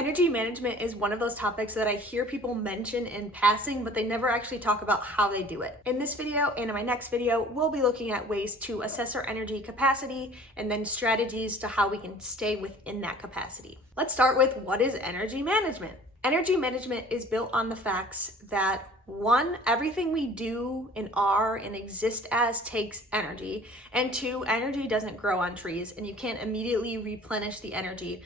Energy management is one of those topics that I hear people mention in passing, but they never actually talk about how they do it. In this video and in my next video, we'll be looking at ways to assess our energy capacity and then strategies to how we can stay within that capacity. Let's start with what is energy management? Energy management is built on the facts that one, everything we do and are and exist as takes energy, and two, energy doesn't grow on trees and you can't immediately replenish the energy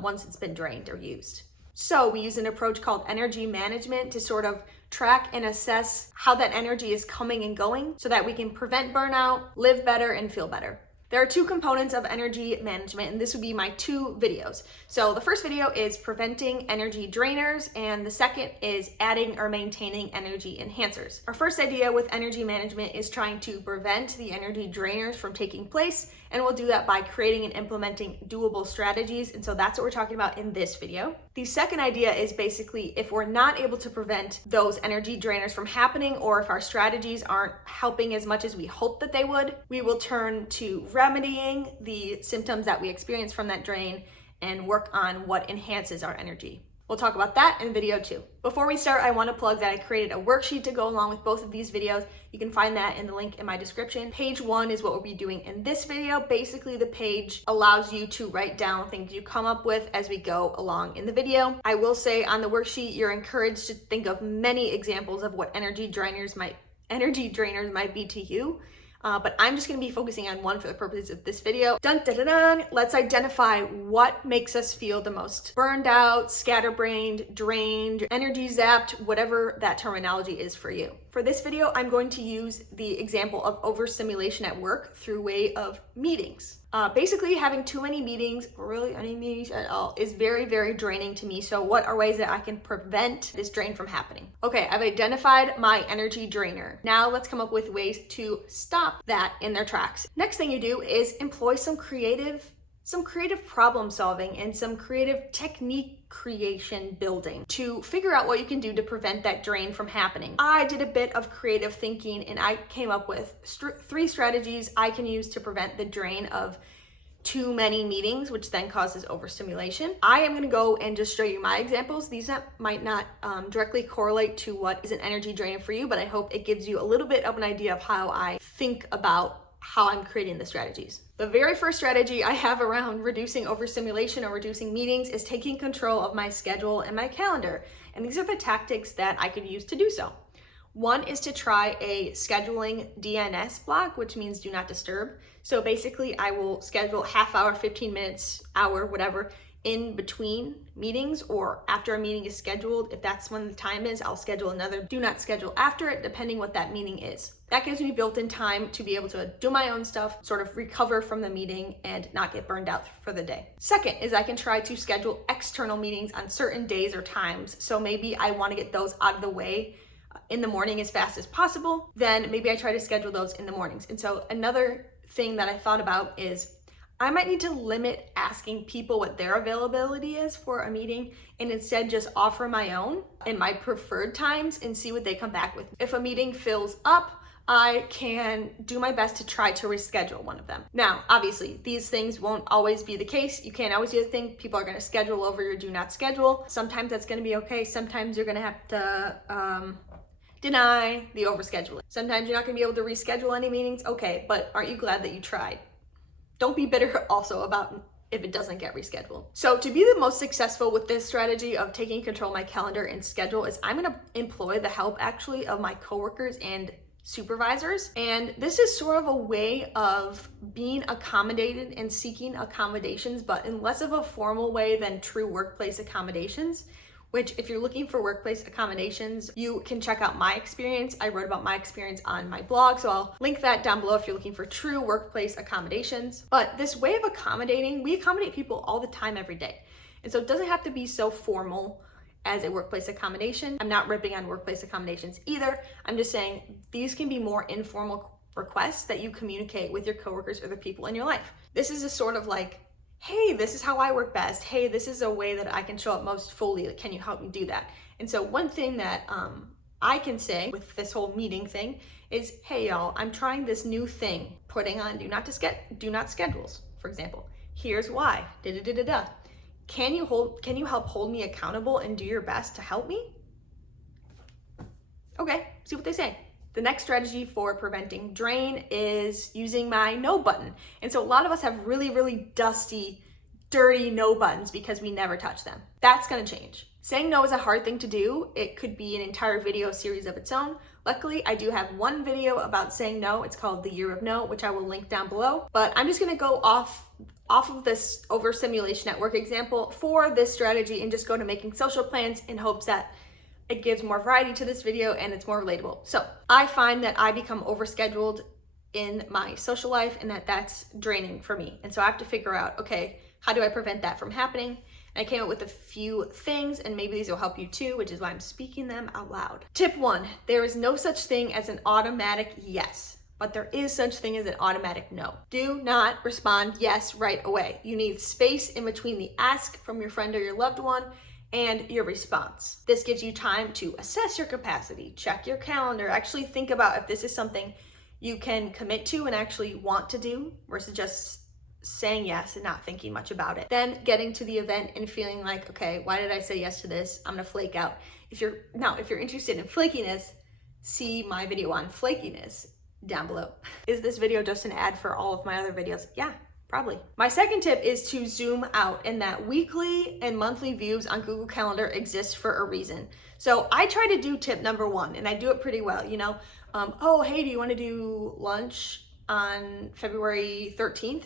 once it's been drained or used. So we use an approach called energy management to sort of track and assess how that energy is coming and going so that we can prevent burnout, live better, and feel better. There are two components of energy management, and this would be my two videos. So the first video is preventing energy drainers, and the second is adding or maintaining energy enhancers. Our first idea with energy management is trying to prevent the energy drainers from taking place, and we'll do that by creating and implementing doable strategies, and so that's what we're talking about in this video. The second idea is basically if we're not able to prevent those energy drainers from happening, or if our strategies aren't helping as much as we hope that they would, we will turn to remedying the symptoms that we experience from that drain and work on what enhances our energy. We'll talk about that in video 2. Before we start, I want to plug that I created a worksheet to go along with both of these videos. You can find that in the link in my description. Page 1 is what we'll be doing in this video. Basically, the page allows you to write down things you come up with as we go along in the video. I will say on the worksheet, you're encouraged to think of many examples of what energy drainers might be to you. But I'm just going to be focusing on one for the purposes of this video. Dun, dun, dun, dun. Let's identify what makes us feel the most burned out, scatterbrained, drained, energy zapped, whatever that terminology is for you. For this video, I'm going to use the example of overstimulation at work through way of meetings. Basically, having too many meetings, or really any meetings at all, is very, very draining to me. So what are ways that I can prevent this drain from happening? Okay, I've identified my energy drainer. Now let's come up with ways to stop that in their tracks. Next thing you do is employ some creative problem solving and some creative technique creation building to figure out what you can do to prevent that drain from happening. I did a bit of creative thinking and I came up with 3 strategies I can use to prevent the drain of too many meetings, which then causes overstimulation. I am going to go and just show you my examples. These might not directly correlate to what is an energy drainer for you, but I hope it gives you a little bit of an idea of how I think about how I'm creating the strategies. The very first strategy I have around reducing overstimulation or reducing meetings is taking control of my schedule and my calendar. And these are the tactics that I could use to do so. One is to try a scheduling DNS block, which means do not disturb. So basically I will schedule half hour, 15 minutes, hour, whatever, in between meetings, or after a meeting is scheduled. If that's when the time is, I'll schedule another do not schedule after it, depending what that meeting is. That gives me built-in time to be able to do my own stuff, sort of recover from the meeting and not get burned out for the day. Second is I can try to schedule external meetings on certain days or times. So maybe I want to get those out of the way in the morning as fast as possible. Then maybe I try to schedule those in the mornings. And so another thing that I thought about is I might need to limit asking people what their availability is for a meeting and instead just offer my own and my preferred times and see what they come back with. If a meeting fills up, I can do my best to try to reschedule one of them. Now, obviously, these things won't always be the case. You can't always do the thing. People are going to schedule over your do not schedule. Sometimes that's going to be okay. Sometimes you're going to have to deny the overscheduling. Sometimes you're not going to be able to reschedule any meetings. Okay, but aren't you glad that you tried? Don't be bitter also about if it doesn't get rescheduled. So to be the most successful with this strategy of taking control of my calendar and schedule is I'm going to employ the help actually of my coworkers and supervisors. And this is sort of a way of being accommodated and seeking accommodations, but in less of a formal way than true workplace accommodations. Which if you're looking for workplace accommodations, you can check out my experience. I wrote about my experience on my blog, so I'll link that down below if you're looking for true workplace accommodations. But this way of accommodating, we accommodate people all the time, every day. And so it doesn't have to be so formal as a workplace accommodation. I'm not ripping on workplace accommodations either. I'm just saying these can be more informal requests that you communicate with your coworkers or the people in your life. This is a sort of like, hey, this is how I work best. Hey, this is a way that I can show up most fully. Can you help me do that? And so one thing that I can say with this whole meeting thing is, hey y'all, I'm trying this new thing, putting on do not schedules, for example. Here's why, Can you help hold me accountable and do your best to help me? Okay, see what they say. The next strategy for preventing drain is using my no button. And so a lot of us have really, really dusty, dirty no buttons because we never touch them. That's gonna change. Saying no is a hard thing to do. It could be an entire video series of its own. Luckily, I do have one video about saying no. It's called The Year of No, which I will link down below. But I'm just gonna go off of this overstimulation at work example for this strategy and just go to making social plans in hopes that it gives more variety to this video and it's more relatable. So I find that I become overscheduled in my social life and that's draining for me. And so I have to figure out, okay, how do I prevent that from happening? And I came up with a few things, and maybe these will help you too, which is why I'm speaking them out loud. Tip 1, there is no such thing as an automatic yes, but there is such thing as an automatic no. Do not respond yes right away. You need space in between the ask from your friend or your loved one and your response. This gives you time to assess your capacity, check your calendar, actually think about if this is something you can commit to and actually want to do versus just saying yes and not thinking much about it. Then getting to the event and feeling like, okay, why did I say yes to this? I'm gonna flake out. If you're interested in flakiness, see my video on flakiness down below. Is this video just an ad for all of my other videos? Yeah. Probably. My second tip is to zoom out, and that weekly and monthly views on Google Calendar exist for a reason. So I try to do tip number 1, and I do it pretty well, you know. Oh, hey, do you want to do lunch on February 13th?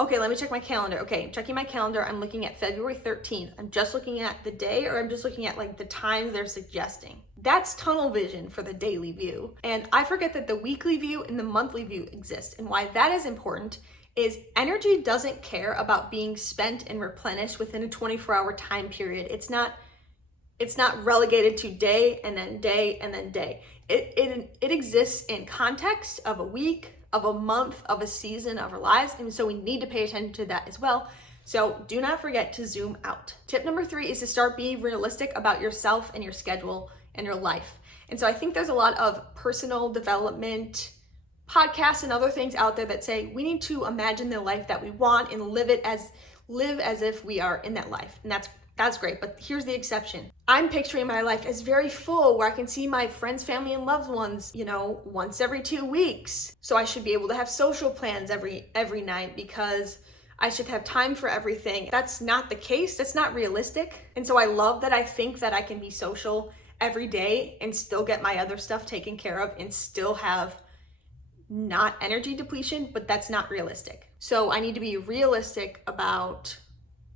Okay, let me check my calendar. Okay, I'm checking my calendar. I'm looking at February 13th. I'm just looking at the day, or I'm just looking at like the times they're suggesting. That's tunnel vision for the daily view. And I forget that the weekly view and the monthly view exist. And why that is important is energy doesn't care about being spent and replenished within a 24-hour time period. It's not relegated to day and then day and then day. It exists in context of a week, of a month, of a season of our lives. And so we need to pay attention to that as well. So do not forget to zoom out. Tip number 3 is to start being realistic about yourself and your schedule and your life. And so I think there's a lot of personal development podcasts and other things out there that say we need to imagine the life that we want and live as if we are in that life. And that's great, but here's the exception. I'm picturing my life as very full, where I can see my friends, family, and loved ones, you know, once every 2 weeks. So I should be able to have social plans every night because I should have time for everything. That's not the case. That's not realistic. And so I love that I think that I can be social every day and still get my other stuff taken care of and still have not energy depletion, but that's not realistic. So I need to be realistic about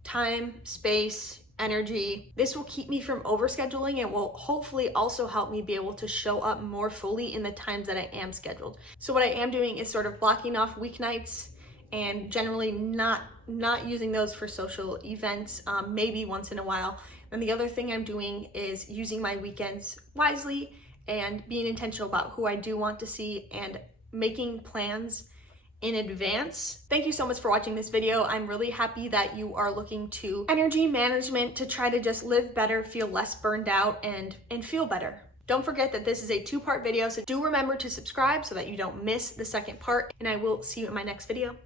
time, space, energy. This will keep me from overscheduling and will hopefully also help me be able to show up more fully in the times that I am scheduled. So what I am doing is sort of blocking off weeknights and generally not using those for social events, maybe once in a while. And the other thing I'm doing is using my weekends wisely and being intentional about who I do want to see and making plans in advance. Thank you so much for watching this video. I'm really happy that you are looking to energy management to try to just live better, feel less burned out, and feel better. Don't forget that this is a 2-part video, so do remember to subscribe so that you don't miss the second part, and I will see you in my next video.